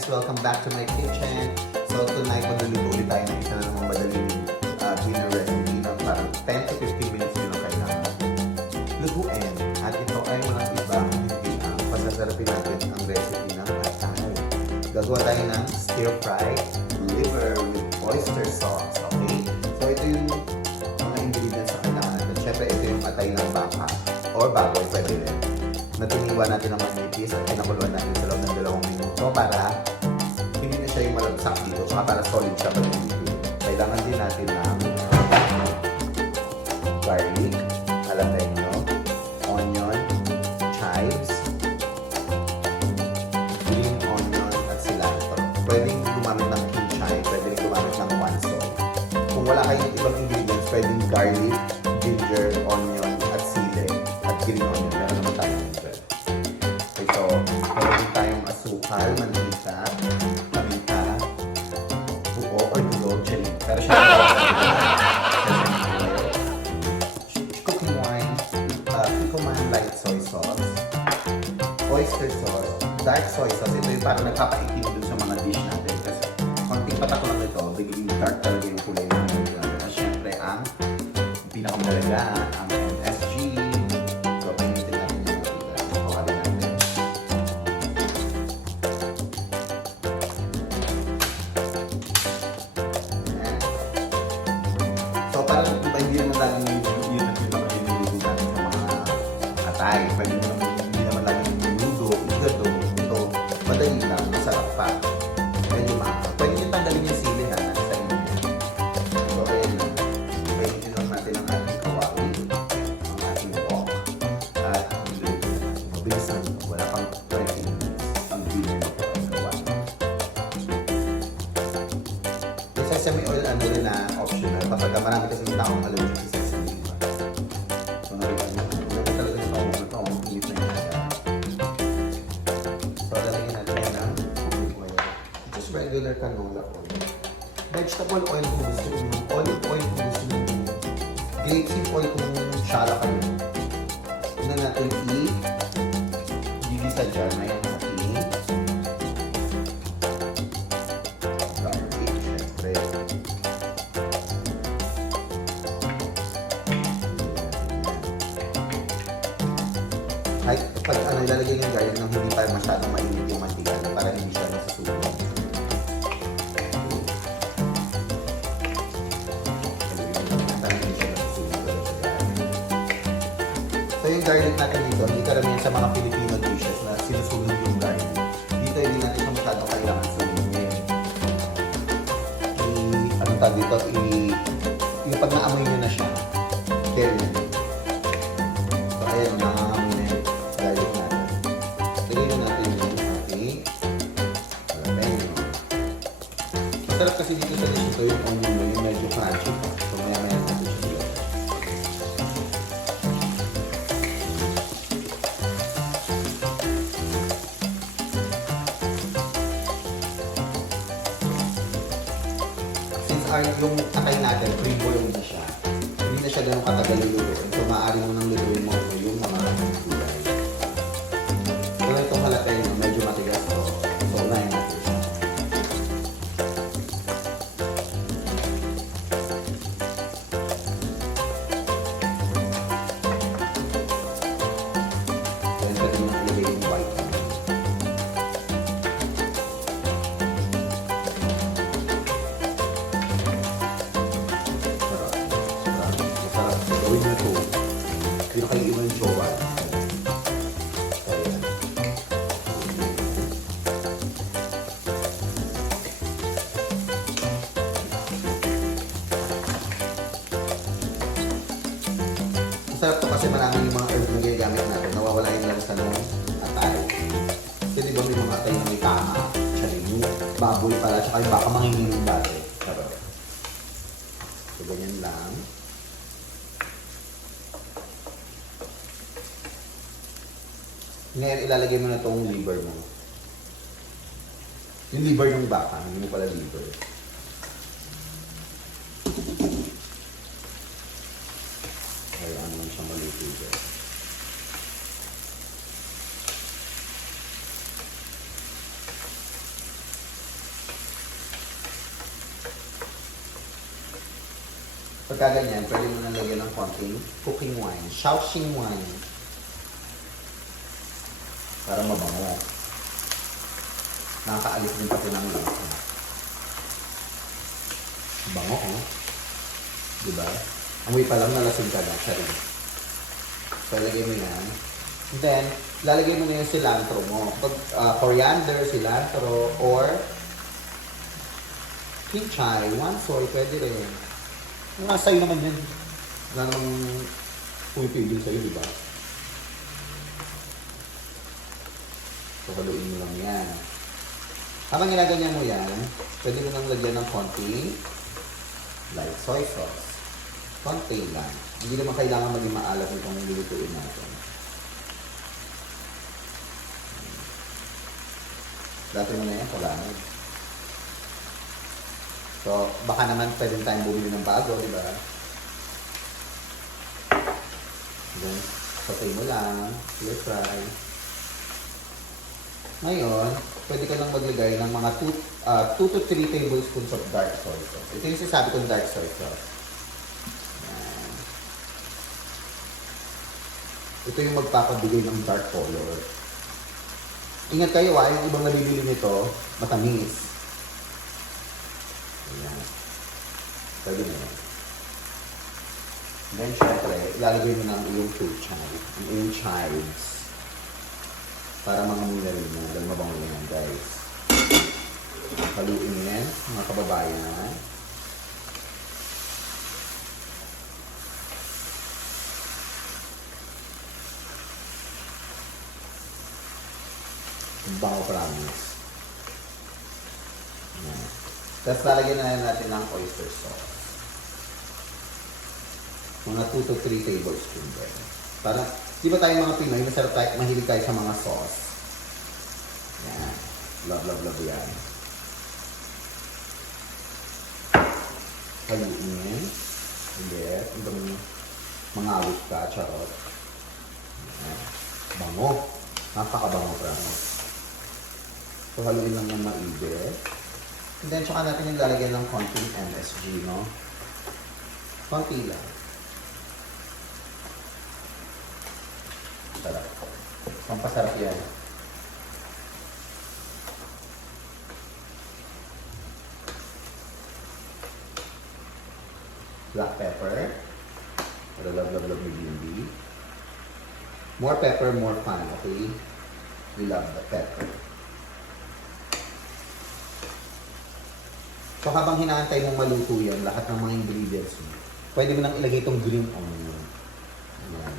guys! Welcome back to my kitchen. So tonight, magluluto ulit tayo ng isa na namang madaling dinner recipe na parang 10 to 15 minutes yun ang kailangan. Lutuin. At ito ay mga ibang pasasarapin natin ang recipe ng ATAY. Gagawa tayo ng stir-fry liver with oyster sauce. Okay? So ito yung mga ingredients na kailangan natin. Siyempre, ito yung atay ng baka or baboy, pwede rin. Natiniwa natin ang manipis at pinakuluan natin sa loob ng 2 minuto para hindi na siya yung malagsak dito saka para solid siya pag nilipin. Kailangan din natin ng garlic, jalapeno, onion, chives, green onion at cilantro. Pwedeng gumamit ng king chive, pwedeng gumamit ng wansoy. Kung wala kayong ibang ingredients, pwedeng garlic, ginger, onion at sili at green onion. Meron naman tayo nito. Ito, meron tayong asukal, mantika, paminta, buo or dulo, chili. Pero siya cooking wine, Kikuman light soy sauce, oyster sauce, dark soy sauce. Ito yung parang nagpapaitim dun sa mga dish natin. Kasi konting patak lang ito, biglang dark talaga yung kulay ng mga natin. At syempre ang pinakamalaga, ang MSG. So, painitin natin yung mga tita. Pawalin natin. Ayan. So, parang iba hindi naman laging yun at yun ang pinuluto natin sa mga atay. Pwede naman hindi naman laging minudo, igado. Ito, madali lang, masarap pa. Medyo mahal. Pwede nyo tanggalin yung sili na nasa inyo. So, ayan na. Painitin lang natin ang ating kawawi, ang ating wok, at niluto na natin. Mabilis lang ito. Wala pang 20 minutes ang dinner na ito ang gawa. Yung sesame oil, ano rin na optional. Kapag marami kasi yung taong allergic sa sesame oil. So, narinig talaga yung taong na taong pilit na yun. So, lalagyan natin ng cooking oil. Just regular canola oil. Vegetable oil kung gusto nyo. Olive oil kung gusto nyo. Grapeseed oil kung shala kayo. Una natin i-gigisa dyan na yung ating garlic, syempre. Kahit pag ilalagay yung garlic nang hindi pa masyadong mainit yung mantika para hindi siya nasusunog. So yung garlic natin dito, hindi karamihan sa mga Filipino dishes na sinusunog yung garlic. Dito hindi natin siya masyadong kailangan sunugin. Anong tawag dito? Yung pag naamoy nyo na siya, carry na dito. So ayan, naamoy na yung garlic natin. Ilagay natin yung ating jalapeno. Masarap kasi dito sa dish ito yung onion mo, yung medyo crunchy pa. So maya-maya natin siya dito. Yung atay natin, pre-boil na siya. Hindi na siya ganun katagal lulutuin. So, maaari mo nang lulutuin mo yung mga gulay. So, itong jalapeno, medyo matigas. So, unahin natin siya. Then, pwede mo nang ilagay yung white. Gawin na ito. Hindi kayo iwan yung jowa. Ayan. Masarap ito kasi marami yung mga herb na ginagamit natin. Nawawala yung lansa ng atay. Kasi di ba may mga atay na may kama, charing, baboy pala, tsaka yung baka manginginig dati. So, ganyan lang. Ngayon, ilalagay mo na itong liver mo. Yung liver ng baka, hindi mo pala liver. Kailangan naman siyang maluto dyan. Pagka ganyan, pwede mo nang lagyan ng konting cooking wine, Shaoxing wine. Para mabango. Nakakaalis din pati ng lasa. Bango, oh. Diba? Amoy pa lang nalasing ka na siya rin. So, lagay mo yan. And then, lalagay mo na yung cilantro mo. Pag coriander, cilantro, or chives, one soy, pwede rin. Sa'yo naman yan. Wala namang pumipigil sa'yo, diba? So, haluin mo lang yan. Habang ginaganyan mo yan, pwede mo nang lagyan ng konting light soy sauce. Konti lang. Hindi naman kailangan maging maalat itong lulutuin natin. Dati mo na yan, kalamig. So, baka naman pwede tayong bumili ng bago, di ba? Then, sautay mo lang, stir-fry. Ngayon, pwede ka lang maglagay ng mga 2 to 3 tablespoons of dark soy sauce. Ito yung sinasabi kong dark soy sauce. Yan. Ito yung magpapabigay ng dark color. Ingat kayo yung ibang nabibili nito, matamis. Ayan. Pwede na yan. Then, syempre, ilalagay mo ng iyong chives. Para mangamoy na rin mo. Dahil mabango yan, guys. Haluin yan, mga kababayan. Bango promise. Tapos lalagyan na natin ng oyster sauce. Mga 2 to 3 tablespoons din. Para, di ba tayo mga Pinoy, masarap tayo, mahilig tayo sa mga sauce. Yan. Love yan. Haluin yan. Hindi. Itong mga awit ka, charot. Yan. Bango. Napakabango, promise. So, haluin lang yung maibig. And then, tsaka natin yung lalagyan ng konting MSG, no? Konti lang. Sarap. Pampasarap yan. Black pepper. Love ni Bimbi. More pepper, more fun, okay? We love the pepper. So habang hinaantay mong maluto yan, lahat ng mga ingredients mo, pwede mo nang ilagay itong green onion. Ayan.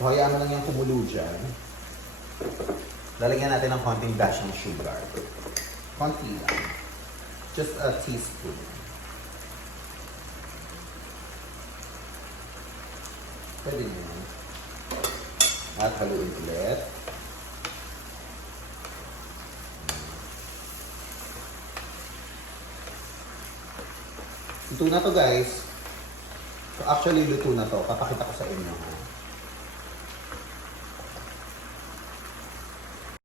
So hayaan mo lang yung kumulo dyan. Lalagyan natin ng konting dash ng sugar. Konti lang. Just a teaspoon. Pwede nyo. At haluin ulit. Luto na to, guys. So actually, luto na to. Papakita ko sa inyo.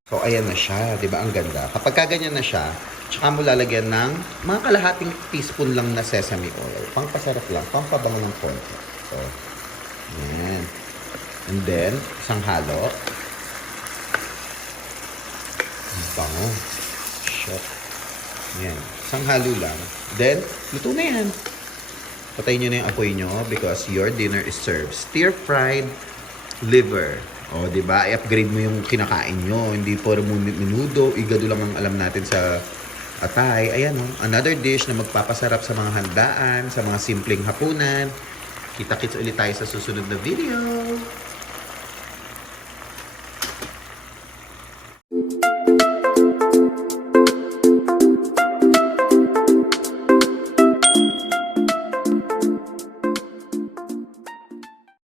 So, ayan na siya. Diba? Ang ganda. Kapag kaganyan na siya, tsaka mo lalagyan ng mga kalahating teaspoon lang na sesame oil. Pangpasarap lang. Pangpabango ng konti. So, ayan. And then, isang halo. Bango. Shit. Ayan. Isang halo lang. Then, luto na yan. Patayin nyo na yung apoy nyo because your dinner is served. Stir-fried liver. O, di ba? I-upgrade mo yung kinakain nyo. Hindi puro minudo. Igado lang ang alam natin sa atay. Ayan, o. Another dish na magpapasarap sa mga handaan, sa mga simpleng hapunan. Kita-kits ulit tayo sa susunod na video.